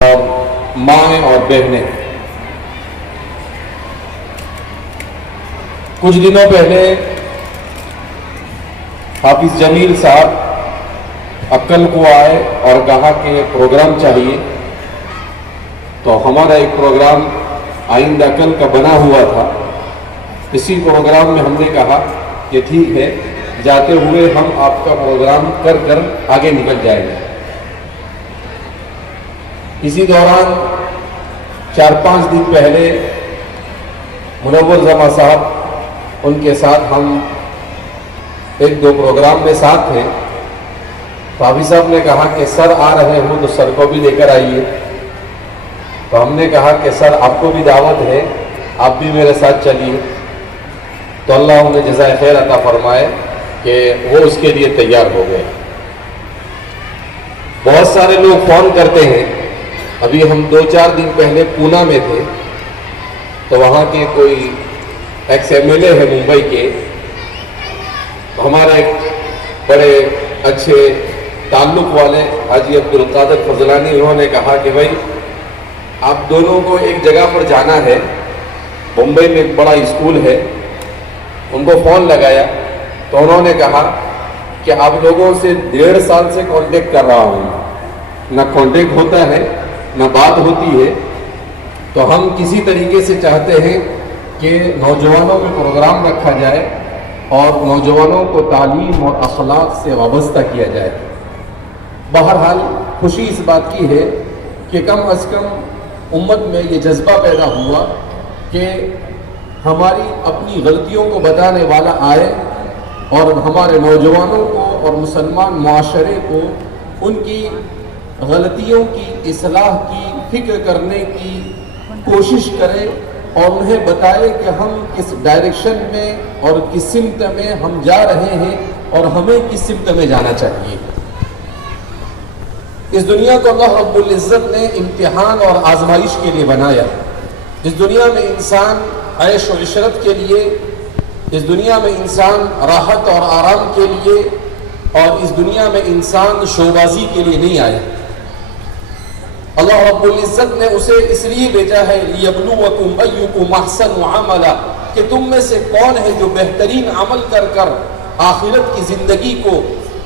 مائیں اور بہنیں، کچھ دنوں پہلے حافظ جمیل صاحب عقل کو آئے اور کہا کہ پروگرام چاہیے، تو ہمارا ایک پروگرام آئند عقل کا بنا ہوا تھا۔ اسی پروگرام میں ہم نے کہا کہ ٹھیک ہے، جاتے ہوئے ہم آپ کا پروگرام کر آگے نکل جائیں گے۔ اسی دوران 4-5 دن پہلے منور زماں صاحب، ان کے ساتھ ہم 1-2 پروگرام میں ساتھ تھے، تو حافظ صاحب نے کہا کہ سر آ رہے ہوں تو سر کو بھی لے کر آئیے۔ تو ہم نے کہا کہ سر آپ کو بھی دعوت ہے، آپ بھی میرے ساتھ چلیے۔ تو اللہ انہیں جزائے خیر عطا فرمائے کہ وہ اس کے لیے تیار ہو گئے۔ بہت سارے لوگ فون کرتے ہیں۔ ابھی ہم 2-4 دن پہلے پونا میں تھے، تو وہاں کے کوئی ایکس MLA ہے ممبئی کے، ہمارا ایک بڑے اچھے تعلق والے حاجی عبدالقادر فضلانی، انہوں نے کہا کہ بھائی آپ دونوں کو ایک جگہ پر جانا ہے، ممبئی میں ایک بڑا اسکول ہے۔ ان کو فون لگایا تو انہوں نے کہا کہ آپ لوگوں سے 1.5 سال سے کانٹیکٹ کر رہا ہوں، نہ کانٹیکٹ ہوتا ہے نہ بات ہوتی ہے، تو ہم کسی طریقے سے چاہتے ہیں کہ نوجوانوں میں پروگرام رکھا جائے اور نوجوانوں کو تعلیم اور اخلاق سے وابستہ کیا جائے۔ بہرحال خوشی اس بات کی ہے کہ کم از کم امت میں یہ جذبہ پیدا ہوا کہ ہماری اپنی غلطیوں کو بتانے والا آئے اور ہمارے نوجوانوں کو اور مسلمان معاشرے کو ان کی غلطیوں کی اصلاح کی فکر کرنے کی کوشش کرے اور انہیں بتائے کہ ہم کس ڈائریکشن میں اور کس سمت میں ہم جا رہے ہیں اور ہمیں کس سمت میں جانا چاہیے۔ اس دنیا کو اللہ رب العزت نے امتحان اور آزمائش کے لیے بنایا۔ اس دنیا میں انسان عیش و عشرت کے لیے، اس دنیا میں انسان راحت اور آرام کے لیے، اور اس دنیا میں انسان شوبازی کے لیے نہیں آیا۔ اللہ رب العزت نے اسے اس لیے بھیجا ہے لِيَبْلُوَكُمْ أَيُّكُمْ أَحْسَنُ عَمَلًا، کہ تم میں سے کون ہے جو بہترین عمل کر آخرت کی زندگی کو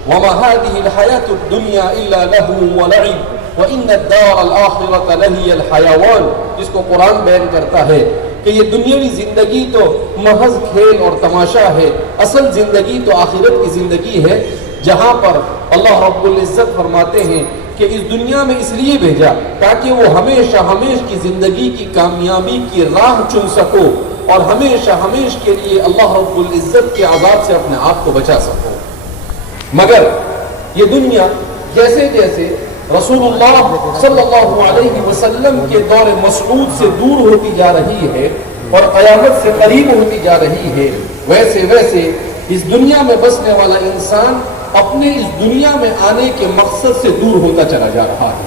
وَمَا هَذِهِ الْحَيَاةُ الدُّنْيَا إِلَّا لَهْوٌ وَلَعِبٌ وَإِنَّ الدَّارَ الْآخِرَةَ لَهِيَ الْحَيَوَانُ، جس کو قرآن بیان کرتا ہے کہ یہ دنیاوی زندگی تو محض کھیل اور تماشا ہے، اصل زندگی تو آخرت کی زندگی ہے، جہاں پر اللہ رب العزت فرماتے ہیں کہ اس دنیا میں اس لیے بھیجا تاکہ وہ ہمیشہ کی زندگی کی کامیابی کی راہ چن سکو اور ہمیشہ کے لیے اللہ رب العزت کے عذاب سے اپنے آپ کو بچا سکو۔ مگر یہ دنیا جیسے جیسے رسول اللہ صلی اللہ علیہ وسلم کے دور مسعود سے دور ہوتی جا رہی ہے اور قیامت سے قریب ہوتی جا رہی ہے، ویسے اس دنیا میں بسنے والا انسان اپنے اس دنیا میں آنے کے مقصد سے دور ہوتا چلا جا رہا ہے۔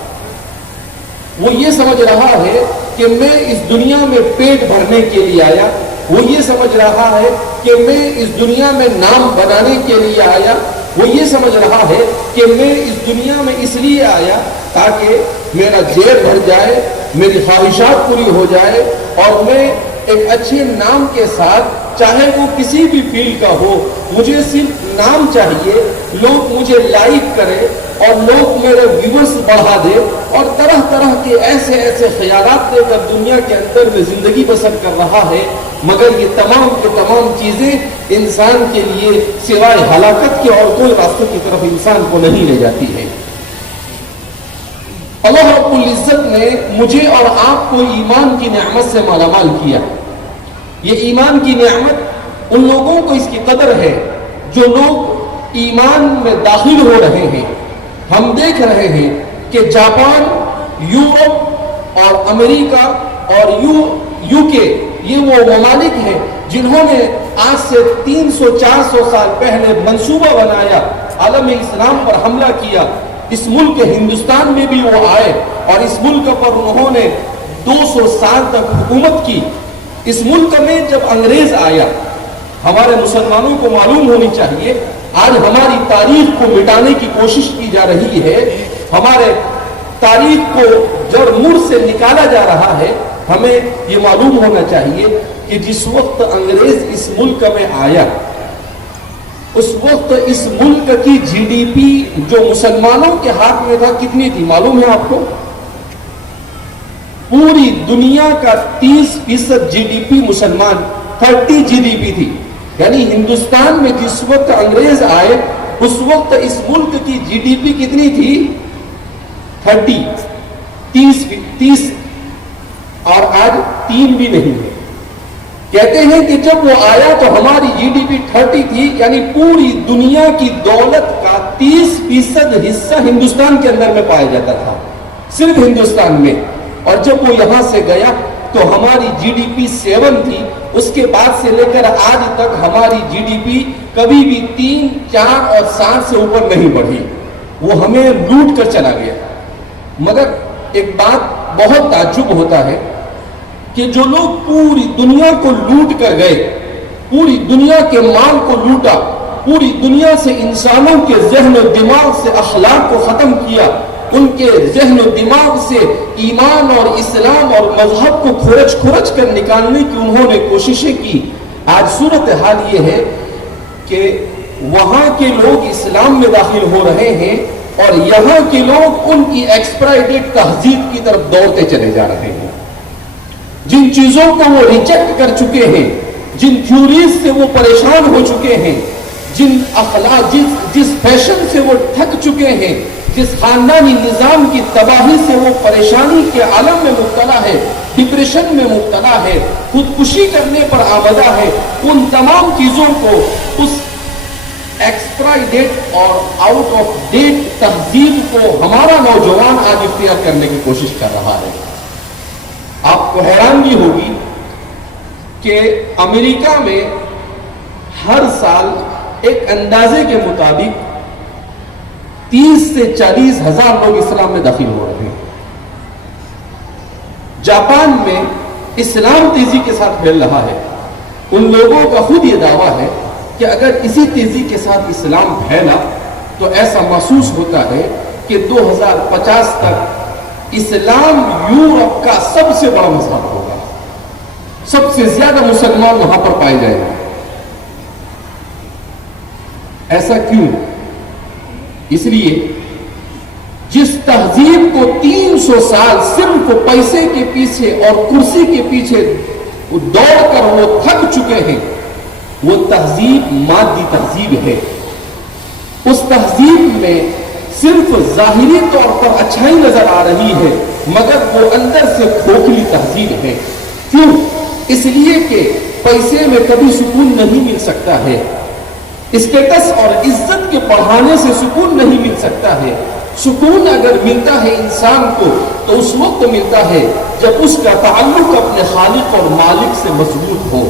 وہ یہ سمجھ رہا ہے کہ میں اس دنیا میں پیٹ بھرنے کے لیے آیا، وہ یہ سمجھ رہا ہے کہ میں اس دنیا میں نام بنانے کے لیے آیا، وہ یہ سمجھ رہا ہے کہ میں اس دنیا میں اس لیے آیا تاکہ میرا جیب بھر جائے، میری خواہشات پوری ہو جائے اور میں ایک اچھے نام کے ساتھ، چاہے وہ کسی بھی فیلڈ کا ہو، مجھے صرف نام چاہیے، لوگ مجھے لائک کریں اور لوگ میرے ویورز بڑھا دے اور طرح کے ایسے خیالات لے کر دنیا کے اندر میں زندگی بسر کر رہا ہے۔ مگر یہ تمام کے تمام چیزیں انسان کے لیے سوائے ہلاکت کے اور کوئی راستوں کی طرف انسان کو نہیں لے جاتی ہے۔ اللہ رب العزت نے مجھے اور آپ کو ایمان کی نعمت سے مالا مال کیا۔ یہ ایمان کی نعمت ان لوگوں کو اس کی قدر ہے جو لوگ ایمان میں داخل ہو رہے ہیں۔ ہم دیکھ رہے ہیں کہ جاپان، یورپ اور امریکہ اور UK یہ وہ ممالک ہیں جنہوں نے آج سے 300-400 سال پہلے منصوبہ بنایا، عالم اسلام پر حملہ کیا۔ اس ملک ہندوستان میں بھی وہ آئے اور اس ملک پر انہوں نے 200 سال تک حکومت کی۔ اس ملک میں جب انگریز آیا، ہمارے مسلمانوں کو معلوم ہونی چاہیے، آج ہماری تاریخ کو مٹانے کی کوشش کی جا رہی ہے، ہمارے تاریخ کو جڑ سے نکالا جا رہا ہے. ہمیں یہ معلوم ہونا چاہیے کہ جس وقت انگریز اس ملک میں آیا اس وقت اس ملک کی جی ڈی پی جو مسلمانوں کے ہاتھ میں تھا کتنی تھی معلوم ہے آپ کو؟ پوری دنیا کا 30% جی ڈی پی مسلمان 30 جی ڈی پی تھی. یعنی ہندوستان میں جس وقت انگریز آئے اس وقت اس ملک کی جی ڈی پی کتنی تھی؟ 30 اور آج 3 بھی نہیں ہے. کہتے ہیں کہ جب وہ آیا تو ہماری جی ڈی پی 30 تھی. یعنی پوری دنیا کی دولت کا 30% حصہ ہندوستان کے اندر میں پایا جاتا تھا, صرف ہندوستان میں. اور جب وہ یہاں سے گیا تو ہماری جی ڈی پی 7 تھی. اس کے بعد سے لے کر آج تک ہماری جی ڈی پی کبھی بھی 3, 4 اور 7 سے اوپر نہیں بڑھی. وہ ہمیں لوٹ کر چلا گیا. مگر ایک بات بہت تعجب ہوتا ہے کہ جو لوگ پوری دنیا کو لوٹ کر گئے, پوری دنیا کے مال کو لوٹا, پوری دنیا سے انسانوں کے ذہن و دماغ سے اخلاق کو ختم کیا, ان کے ذہن و دماغ سے ایمان اور اسلام اور مذہب کو کھرچ کر نکالنے کی انہوں نے کوششیں کی. آج صورتحال یہ ہے کہ وہاں کے لوگ اسلام میں داخل ہو رہے ہیں اور یہاں کے لوگ ان کی ایکسپائری ڈیٹ تہذیب کی طرف دوڑتے چلے جا رہے ہیں. جن چیزوں کو وہ ریجیکٹ کر چکے ہیں, جن تھیوریز سے وہ پریشان ہو چکے ہیں, جن اخلاق جس فیشن سے وہ تھک چکے ہیں, جس خاندانی نظام کی تباہی سے وہ پریشانی کے عالم میں مبتلا ہے, ڈپریشن میں مبتلا ہے, خودکشی کرنے پر آمادہ ہے, ان تمام چیزوں کو اس ایکسپائری ڈیٹ اور آؤٹ آف ڈیٹ تہذیب کو ہمارا نوجوان آج اختیار کرنے کی کوشش کر رہا ہے. آپ کو حیرانگی ہوگی کہ امریکہ میں ہر سال ایک اندازے کے مطابق 30 سے 40 ہزار لوگ اسلام میں داخل ہو رہے ہیں. جاپان میں اسلام تیزی کے ساتھ پھیل رہا ہے. ان لوگوں کا خود یہ دعویٰ ہے کہ اگر اسی تیزی کے ساتھ اسلام پھیلا تو ایسا محسوس ہوتا ہے کہ 2050 تک اسلام یورپ کا سب سے بڑا مذہب ہوگا, سب سے زیادہ مسلمان وہاں پر پائے جائیں گے. ایسا کیوں؟ اس لیے جس تہذیب کو 300 سال صرف پیسے کے پیچھے اور کرسی کے پیچھے دوڑ کر وہ تھک چکے ہیں, وہ تہذیب مادی تہذیب ہے. اس تہذیب میں صرف ظاہری طور پر اچھائی نظر آ رہی ہے مگر وہ اندر سے کھوکھلی تہذیب ہے. کیوں؟ اس لیے کہ پیسے میں کبھی سکون نہیں مل سکتا ہے, اسٹیٹس اور عزت کے بڑھانے سے سکون نہیں مل سکتا ہے. سکون اگر ملتا ہے انسان کو تو اس وقت ملتا ہے جب اس کا تعلق اپنے خالق اور مالک سے مضبوط ہو,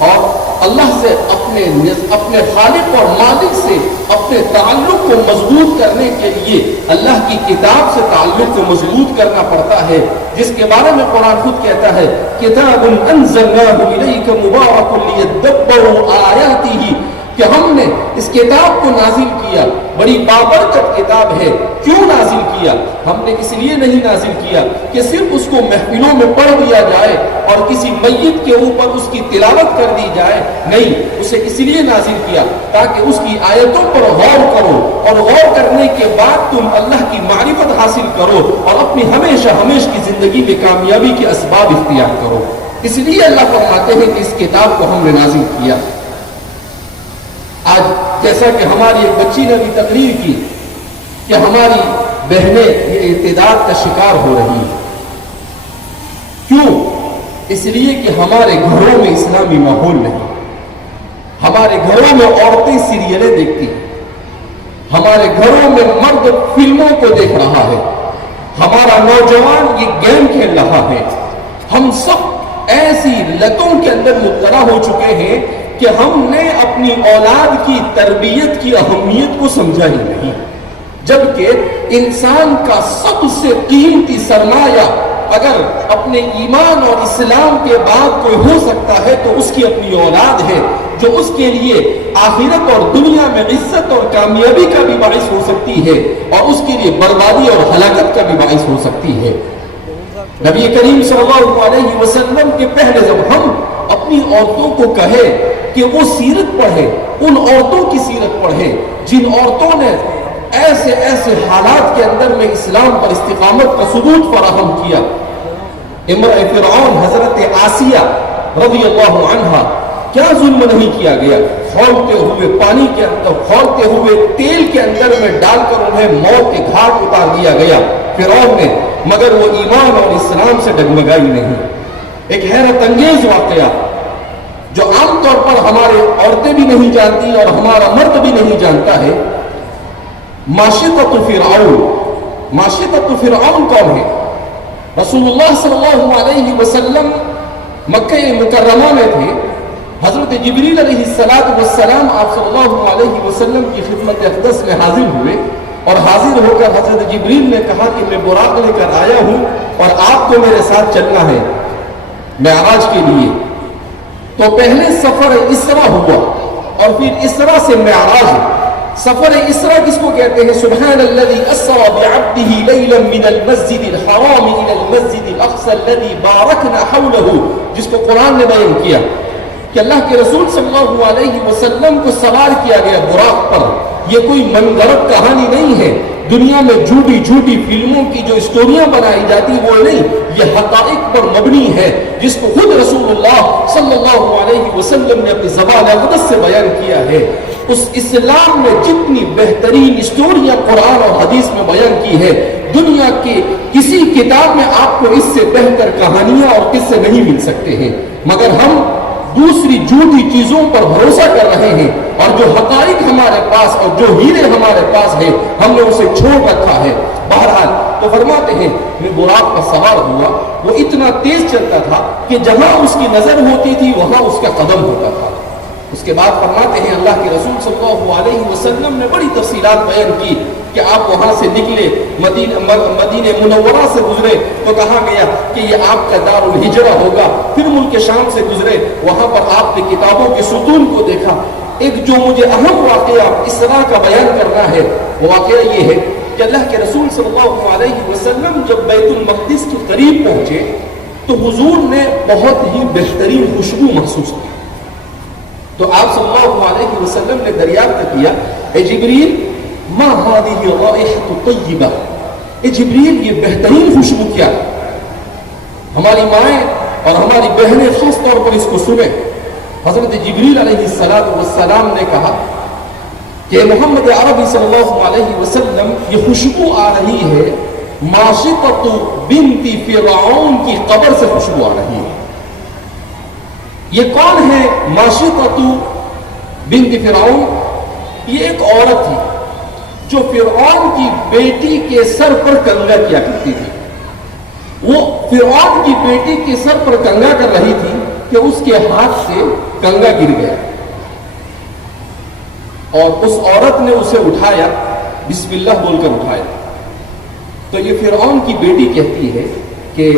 اور اللہ سے اپنے خالق اور مالک سے اپنے تعلق کو مضبوط کرنے کے لیے اللہ کی کتاب سے تعلق کو مضبوط کرنا پڑتا ہے, جس کے بارے میں قرآن خود کہتا ہے کتاب انزلناہ الیک مبارک لیدبروا آیاتہ, کہ ہم نے اس کتاب کو نازل کیا, بڑی بابرکت کتاب ہے. کیوں نازل کیا؟ ہم نے اس لیے نہیں نازل کیا کہ صرف اس کو محفلوں میں پڑھ دیا جائے اور کسی میت کے اوپر اس کی تلاوت کر دی جائے, نہیں, اسے اس لیے نازل کیا تاکہ اس کی آیتوں پر غور کرو اور غور کرنے کے بعد تم اللہ کی معرفت حاصل کرو اور اپنی ہمیشہ کی زندگی میں کامیابی کے اسباب اختیار کرو. اس لیے اللہ فرماتے ہیں کہ اس کتاب کو ہم نے نازل کیا. آج جیسا کہ ہماری ایک بچی نے بھی تقریر کی کہ ہماری بہنیں یہ اعتداد کا شکار ہو رہی ہیں. کیوں؟ اس لیے کہ ہمارے گھروں میں اسلامی ماحول نہیں, ہمارے گھروں میں عورتیں سیریلیں دیکھتی ہیں, ہمارے گھروں میں مرد فلموں کو دیکھ رہا ہے, ہمارا نوجوان یہ گیم کھیل رہا ہے. ہم سب ایسی لتوں کے اندر مبتلا ہو چکے ہیں کہ ہم نے اپنی اولاد کی تربیت کی اہمیت کو سمجھا ہی نہیں, جبکہ انسان کا سب سے قیمتی سرمایہ اگر اپنے ایمان اور اسلام کے بعد کوئی ہو سکتا ہے تو اس کی اپنی اولاد ہے, جو اس کے لیے آخرت اور دنیا میں عزت اور کامیابی کا بھی باعث ہو سکتی ہے اور اس کے لیے بربادی اور ہلاکت کا بھی باعث ہو سکتی ہے. نبی کریم صلی اللہ علیہ وسلم کے پہلے جب ہم اپنی عورتوں کو کہے کہ وہ سیرت پڑھے، ان عورتوں کی سیرت پڑھے جن عورتوں نے ایسے ایسے حالات کے اندر میں اسلام پر استقامت کا ثبوت فراہم کیا. امرأة فرعون حضرت آسیہ رضی اللہ عنہا، کیا ظلم نہیں کیا گیا، کھولتے ہوئے پانی کے اندر، کھولتے ہوئے تیل کے اندر میں ڈال کر انہیں موت کے گھاٹ اتار دیا گیا فرعون نے، مگر وہ ایمان اور اسلام سے ڈگمگائی نہیں. ایک حیرت انگیز واقعہ جو عام طور پر ہمارے عورتیں بھی نہیں جانتی اور ہمارا مرد بھی نہیں جانتا ہے. ماشطۃ فرعون. ماشطۃ فرعون کون ہے؟ رسول اللہ صلی اللہ علیہ وسلم مکہ مکرمہ میں تھے. حضرت جبریل علیہ السلام آپ صلی اللہ علیہ وسلم کی خدمت اقدس میں حاضر ہوئے اور حاضر ہو کر حضرت جبریل نے کہا کہ میں براق لے کر آیا ہوں اور آپ کو میرے ساتھ چلنا ہے معراج کے لیے. تو پہلے سفر اسرا ہوا اور پھر اسرا سے معراج. سفر اسرا کس کو کہتے ہیں؟ سبحان الذی اسرا بعبده لیلا من المسجد الحرام الى المسجد الاقصى الذي باركنا حوله، جس کو قرآن نے بیان کیا کہ اللہ کے رسول صلی اللہ علیہ وسلم کو سوار کیا گیا براق پر. یہ کوئی من گھڑت کہانی نہیں ہے، دنیا میں جھوٹی جھوٹی فلموں کی جو اسٹوریاں بنائی جاتی وہ نہیں، یہ حقائق پر مبنی ہے جس کو خود رسول اللہ صلی اللہ علیہ وسلم نے اپنی زبان اقدس سے بیان کیا ہے. اس اسلام میں جتنی بہترین اسٹوریاں قرآن اور حدیث میں بیان کی ہے، دنیا کے کسی کتاب میں آپ کو اس سے بہتر کہانیاں اور قصے نہیں مل سکتے ہیں. مگر ہم دوسری جھوٹی چیزوں پر بھروسہ کر رہے ہیں اور جو حقائق ہمارے پاس اور جو ہیرے ہمارے پاس ہیں ہم نے اسے چھوڑ رکھا ہے. بہرحال تو فرماتے ہیں میں براق پر سوار ہوا، وہ اتنا تیز چلتا تھا کہ جہاں اس کی نظر ہوتی تھی وہاں اس کا قدم ہوتا تھا. اس کے بعد فرماتے ہیں اللہ کے رسول صلی اللہ علیہ وسلم نے بڑی تفصیلات بیان کی کہ آپ وہاں سے نکلے، مدینہ منورہ سے گزرے تو کہا گیا کہ یہ آپ کا دار الہجرہ ہوگا. پھر ملک شام سے گزرے، وہاں پر آپ نے کتابوں کے ستون کو دیکھا. ایک جو مجھے اہم واقعہ اسرا کا بیان کرنا ہے وہ واقعہ یہ ہے کہ اللہ کے رسول صلی اللہ علیہ وسلم جب بیت المقدس کے قریب پہنچے تو حضور نے بہت ہی بہترین خوشبو محسوس کی. تو آپ صلی اللہ علیہ وسلم نے دریافت کیا، اے جبریل ما هذه الرائحة الطیبہ، اے جبریل یہ بہترین خوشبو کیا؟ ہماری مائیں اور ہماری بہنیں خاص طور پر اس کو سنیں. حضرت جبریل علیہ السلام نے کہا کہ محمد عربی صلی اللہ علیہ وسلم یہ خوشبو آ رہی ہے ماشطۃ بنت فرعون کی قبر سے خوشبو آ رہی ہے. یہ کون ہے ماشطۃ بنت فرعون؟ یہ ایک عورت تھی جو فرعون کی بیٹی کے سر پر کنگا کیا کرتی تھی. وہ فرعون کی بیٹی کے سر پر کنگا کر رہی تھی کہ اس کے ہاتھ سے کنگا گر گیا اور اس عورت نے اسے اٹھایا، بسم اللہ بول کر اٹھایا. تو یہ فرعون کی بیٹی کہتی ہے کہ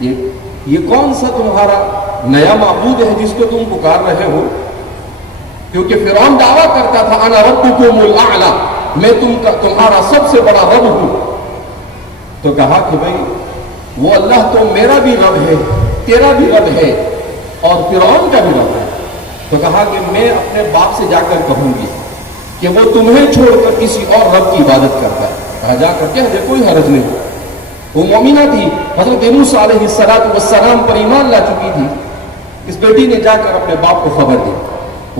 یہ کون سا تمہارا نیا معبود ہے جس کو تم پکار رہے ہو؟ کیونکہ فرعون دعویٰ کرتا تھا انا ربکم الاعلی، میں تمہارا سب سے بڑا رب ہوں. تو کہا کہ بھائی وہ اللہ تو میرا بھی رب ہے، تیرا بھی رب ہے اور فرعون کا بھی رب ہے. تو کہا کہ میں اپنے باپ سے جا کر کہوں گی کہ وہ تمہیں چھوڑ کر کسی اور رب کی عبادت کرتا ہے. کہا جا کر کہہ دے، کوئی حرج نہیں. وہ مومنہ تھی، حضرت موسیٰ علیہ السلام پر ایمان لا چکی تھی. اس بیٹی نے جا کر اپنے باپ کو خبر دی.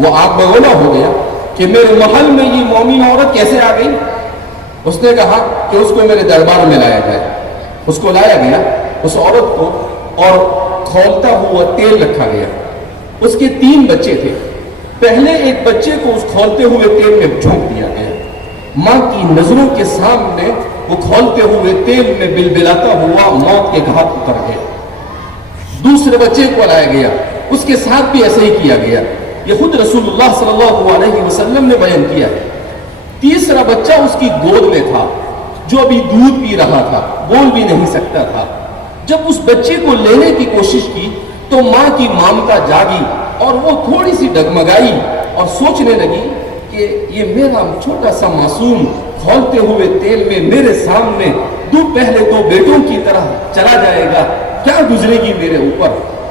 وہ آگ بگولا ہو گیا کہ میرے محل میں یہ مومن عورت کیسے آ گئی. اس نے کہا کہ اس کو میرے دربار میں لایا جائے. اس کو لایا گیا، اس عورت کو، اور کھولتا ہوا تیل رکھا گیا. اس کے 3 بچے تھے. پہلے ایک بچے کو اس کھولتے ہوئے تیل میں جھونک دیا گیا. ماں کی نظروں کے سامنے وہ کھولتے ہوئے تیل میں بلبلاتا ہوا موت کے گھاٹ اتر گیا. دوسرے بچے کو لایا گیا، اس کے ساتھ بھی ایسے ہی کیا گیا. یہ خود رسول اللہ صلی اللہ علیہ وسلم نے بیان کیا. تیسرا بچہ اس کی گود میں تھا جو ابھی دودھ پی رہا تھا، بول بھی نہیں سکتا تھا. جب اس بچے کو لینے کی کوشش کی تو ماں کی ممتا جاگی اور وہ تھوڑی سی ڈگمگائی اور سوچنے لگی کہ یہ میرا چھوٹا سا معصوم کھولتے ہوئے تیل میں میرے سامنے پہلے 2 بیٹوں کی طرح چلا جائے گا، کیا گزرے گی میرے اوپر؟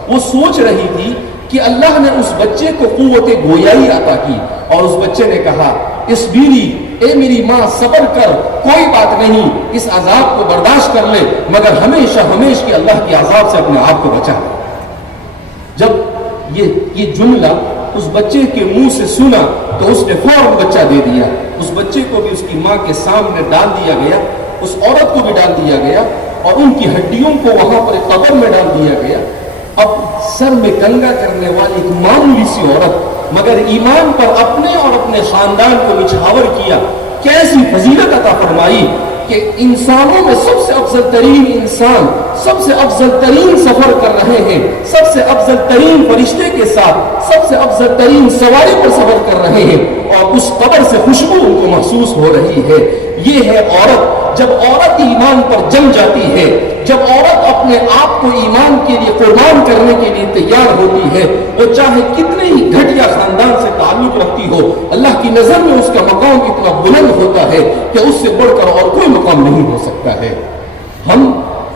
وہ سوچ رہی تھی کہ اللہ نے اس بچے کو قوت گویائی عطا کی، اور اس بچے نے کہا اصبری، اے میری ماں صبر کر، کوئی بات نہیں، اس عذاب کو برداشت کر لے، مگر ہمیشہ ہمیشہ اللہ کے عذاب سے اپنے آپ کو بچا لے۔ جب یہ جملہ اس بچے کے منہ سے سنا تو اس نے فوراً بچہ دے دیا۔ اس بچے کو بھی اس کی ماں کے سامنے ڈال دیا گیا، اس عورت کو بھی ڈال دیا گیا، اور ان کی ہڈیوں کو وہاں پر ایک قبر میں ڈال دیا گیا۔ اب سر میں کنگا کرنے والی ایک معمولی سی عورت، مگر ایمان پر اپنے اور اپنے خاندان کو نچھاور کیا، کیسی فضیلت عطا فرمائی کہ انسانوں میں سب سے افضل ترین انسان سب سے افضل ترین سفر کر رہے ہیں، سب سے افضل ترین فرشتے کے ساتھ سب سے افضل ترین سواری پر سفر کر رہے ہیں، اور اس قبر سے خوشبو ان کو محسوس ہو رہی ہے۔ یہ ہے عورت۔ جب عورت ایمان پر جم جاتی ہے، جب عورت اپنے آپ کو ایمان کے لیے قربان کرنے کے لیے تیار ہوتی ہے، وہ چاہے کتنے ہی گھٹیا خاندان سے تعلق رکھتی ہو، اللہ کی نظر میں اس کا مقام اتنا بلند ہوتا ہے کہ اس سے بڑھ کر اور کوئی مقام نہیں ہو سکتا ہے۔ ہم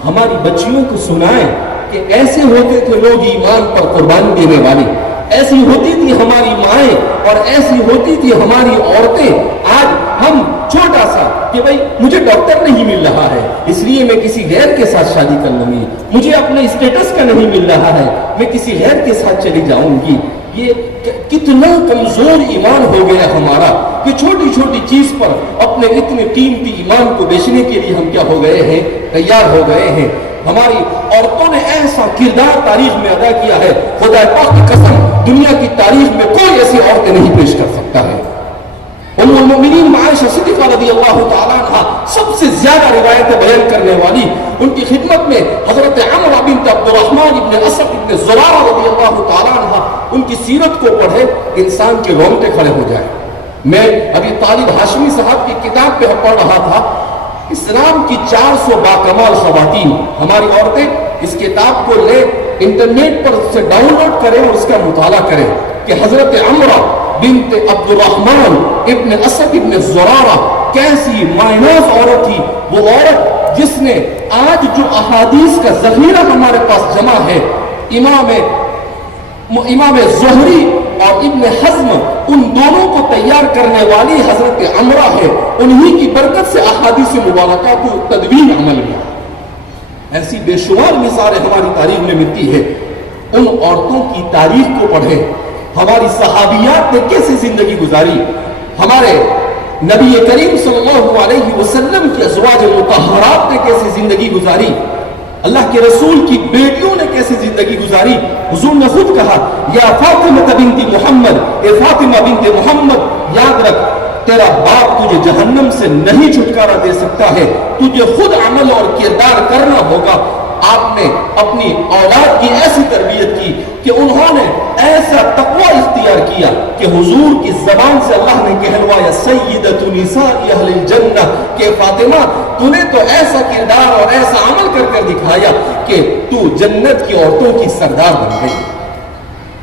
ہماری بچیوں کو سنائیں کہ ایسے ہوتے تھے لوگ ایمان پر قربانی دینے والے، ایسی ہوتی تھی ہماری مائیں اور ایسی ہوتی تھی ہماری عورتیں۔ آج ہم چھوٹا سا کہ بھائی مجھے ڈاکٹر نہیں مل رہا ہے اس لیے میں کسی غیر کے ساتھ شادی کر لوں گی، مجھے اپنے اسٹیٹس کا نہیں مل رہا ہے میں کسی غیر کے ساتھ چلی جاؤں گی۔ یہ کتنا کمزور ایمان ہو گیا ہمارا کہ چھوٹی چھوٹی چیز پر اپنے اتنے قیمتی ایمان کو بیچنے کے لیے ہم کیا ہو گئے ہیں، تیار ہو گئے ہیں۔ ہماری عورتوں نے ایسا کردار تاریخ میں ادا کیا ہے، خدا پاک کی قسم دنیا کی تاریخ میں کوئی ایسی عورتیں نہیں پیش کر سکتا ہے۔ ام المؤمنین عائشہ صدیقہ رضی اللہ تعالیٰ عنہ سب سے زیادہ روایتیں بیان کرنے والی، ان کی خدمت میں حضرت عمرہ بنت عبد الرحمن ابن اسد ابن زرارہ رضی اللہ تعالیٰ عنہ، ان کی سیرت کو پڑھے انسان کے رونگٹے کھڑے ہو جائیں۔ میں ابھی طالب ہاشمی صاحب کی کتاب پہ پڑھ رہا تھا، اسلام کی 400 باکمال خواتین۔ ہماری عورتیں اس کتاب کو لے انٹرنیٹ پر سے ڈاؤن لوڈ کریں اور اس کا مطالعہ کریں کہ حضرت عمرہ بنت عبد الرحمن ابن اسد ابن زرارہ کیسی مائناز عورت تھی۔ وہ عورت جس نے آج جو احادیث کا ذخیرہ ہمارے پاس جمع ہے، امام زہری اور ابن حزم ان دونوں کو تیار کرنے والی حضرت عمرہ ہے، انہی کی برکت سے احادیث مبارکہ کو تدوین عمل میں۔ ایسی بے شمار مثالیں ہماری تاریخ میں ملتی ہے۔ ان عورتوں کی تاریخ کو پڑھیں، ہماری صحابیات نے کیسے زندگی گزاری، ہمارے نبی کریم صلی اللہ علیہ وسلم کی ازواج مطہرات نے کیسے زندگی گزاری، اللہ کے رسول کی بیٹیوں نے کیسے زندگی گزاری۔ حضور نے خود کہا یا فاطمہ بنت محمد، اے فاطمہ بنت محمد یاد رکھ تیرا باپ تجھے جہنم سے نہیں چھٹکارا دے سکتا ہے، تجھے خود عمل اور کردار کرنا ہوگا۔ آپ نے اپنی اولاد کی ایسی تربیت کی کہ انہوں نے ایسا تقوی اختیار کیا کہ حضور کی زبان سے اللہ نے کہلوایا سیدۃ نساء اہل الجنہ کہ فاطمہ تو نے تو ایسا کردار اور ایسا عمل کر کر دکھایا کہ تو جنت کی عورتوں کی سردار بن گئی۔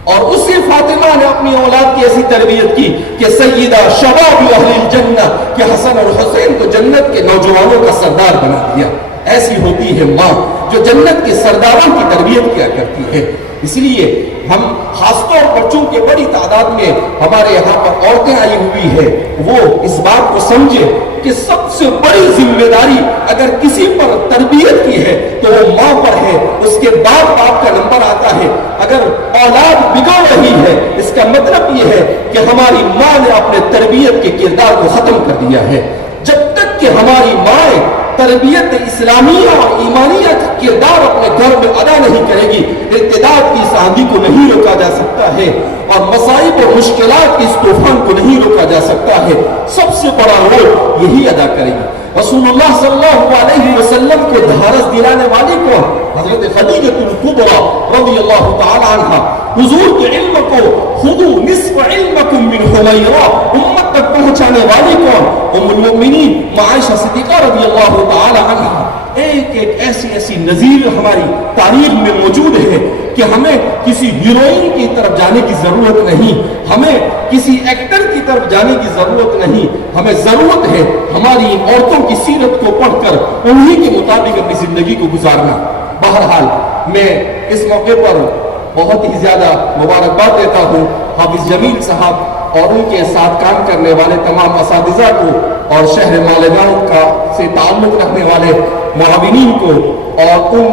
اور اسی فاطمہ نے اپنی اولاد کی ایسی تربیت کی کہ سیدہ شباب اہل الجنہ کہ حسن اور حسین کو جنت کے نوجوانوں کا سردار بنا دیا۔ ایسی ہوتی ہے ماں جو جنت کے سرداروں کی تربیت کیا کرتی ہے۔ اس لیے ہم خاص طور پر چونکہ بڑی تعداد میں ہمارے یہاں پر عورتیں آئی ہوئی ہے، وہ اس بات کو سمجھے کہ سب سے بڑی ذمہ داری اگر کسی پر تربیت کی ہے تو وہ ماں پر ہے، اس کے بعد باپ کا نمبر آتا ہے۔ اگر اولاد بگڑ رہی ہے اس کا مطلب یہ ہے کہ ہماری ماں نے اپنے تربیت کے کردار کو ختم کر دیا ہے۔ جب تک کہ ہماری مائیں تربیت اسلامیہ اور ایمانیہ کا کردار اپنے گھر میں ادا نہیں کرے گی، ارتداد کی اس آندھی کو نہیں روکا جا سکتا ہے اور مصائب اور مشکلات کی اس طوفان کو نہیں روکا جا سکتا ہے۔ سب سے بڑا رول یہی ادا کرے گی۔ رسول اللہ صلی اللہ علیہ وسلم کو دھارس دلانے والی کون؟ حضرت خدیجہ الکبریٰ رضی اللہ تعالی عنہ۔ حضور کے علم کو خذوا نصف علمکم من حمیرہ امت تک پہنچانے والی کون؟ ام المؤمنین عائشہ صدیقہ رضی اللہ تعالی عنہ۔ ایک ایک ایسی ایسی نظیر ہماری تاریخ میں موجود ہے کہ ہمیں کسی ہیروئن کی طرف جانے کی ضرورت نہیں، ہمیں کسی ایکٹر کی طرف جانے کی ضرورت نہیں، ہمیں ضرورت ہے ہماری ان عورتوں کی سیرت کو پڑھ کر انہی کے مطابق اپنی زندگی کو گزارنا۔ بہرحال میں اس موقع پر بہت ہی زیادہ مبارکباد دیتا ہوں حافظ جمیل صاحب اور ان کے ساتھ کام کرنے والے تمام اساتذہ کو اور شہر مالیگاؤں کا سے تعلق رکھنے والے معاونین کو اور ان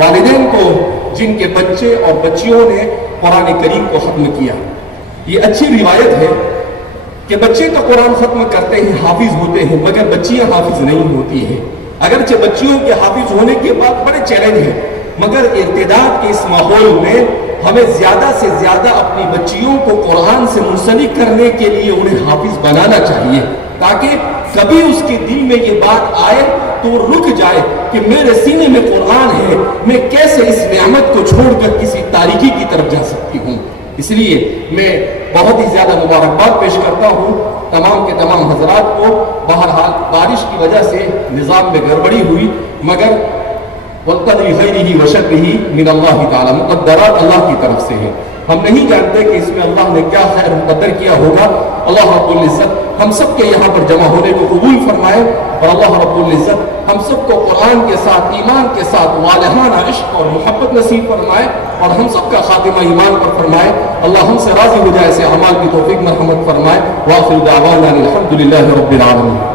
والدین کو جن کے بچے اور بچیوں نے قرآن کریم کو ختم کیا۔ یہ اچھی روایت ہے کہ بچے تو قرآن ختم کرتے ہیں، حافظ ہوتے ہیں، مگر بچیاں حافظ نہیں ہوتی ہیں۔ اگرچہ بچیوں کے حافظ ہونے کے بعد بڑے چیلنج ہیں، مگر ارتداد کے اس ماحول میں ہمیں زیادہ سے زیادہ اپنی بچیوں کو قرآن سے منسلک کرنے کے لیے انہیں حافظ بنانا چاہیے، تاکہ کبھی اس کے دل میں یہ بات آئے تو وہ رک جائے کہ میرے سینے میں قرآن ہے، میں کیسے اس نعمت کو چھوڑ کر کسی تاریکی کی طرف جا سکتی ہوں۔ اس لیے میں بہت ہی زیادہ مبارکباد پیش کرتا ہوں تمام کے تمام حضرات کو۔ بہرحال بارش کی وجہ سے نظام میں گڑبڑی ہوئی، مگر وَالْقَدْرِ خَيْرِهِ وَشَرِّهِ مِنَ اللَّهِ تعالی، مقدرات اللہ کی طرف سے ہیں، ہم نہیں جانتے کہ اس میں اللہ نے کیا خیر مقدر کیا ہوگا۔ اللہ رب العزت ہم سب کے یہاں پر جمع ہونے کو قبول فرمائے، اور اللہ رب العزت ہم سب کو قرآن کے ساتھ ایمان کے ساتھ والہانہ عشق اور محبت نصیب فرمائے، اور ہم سب کا خاتمہ ایمان پر فرمائے۔ اللہ ہم سے راضی ہو جائے، ایسے اعمال کی توفیق مرحمت فرمائے۔ وآخر دعوانا الحمد للہ رب العالمین۔